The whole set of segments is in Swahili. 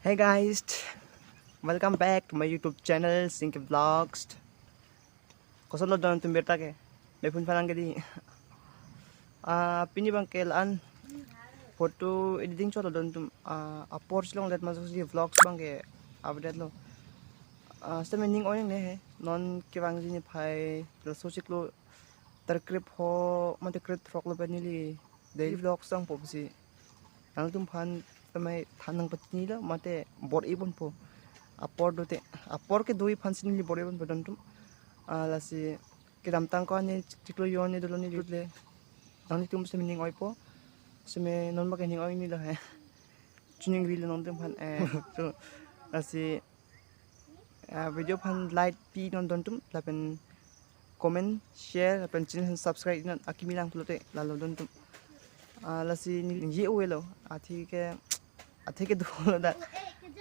Hey guys, welcome back to my YouTube channel Singki Vlogs. Kau selalu dalam tumbir tak ke? Lepun palang kedi. Pini bang kelaan foto editing colo dalam tum upload long let masuk si vlogs bang ke update lo. Semening orang ni he non ke bang sini pai sosial lo terkrip ho mati krip frog lo penili daily vlogs sang popsi. Nang tum pan tamai tanang patni lo mate bor ibon po. Upload ke doi pan sini bor ibon po dalam tum. Lasi kiram tangko ani ciklo yoni dulu ni dulu nang itu mesti mending oi po seme non makan ning oi ni lah cuning ril non tem pan so lasi video pan like pi non don tum lapen comment share lapen channel subscribe non akimi lang pulote lalu don tum lasi ni ye uelo ati ke dulu dah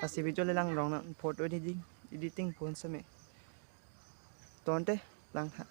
lasi video le lang rong na photo editing pun seme tonte lang ha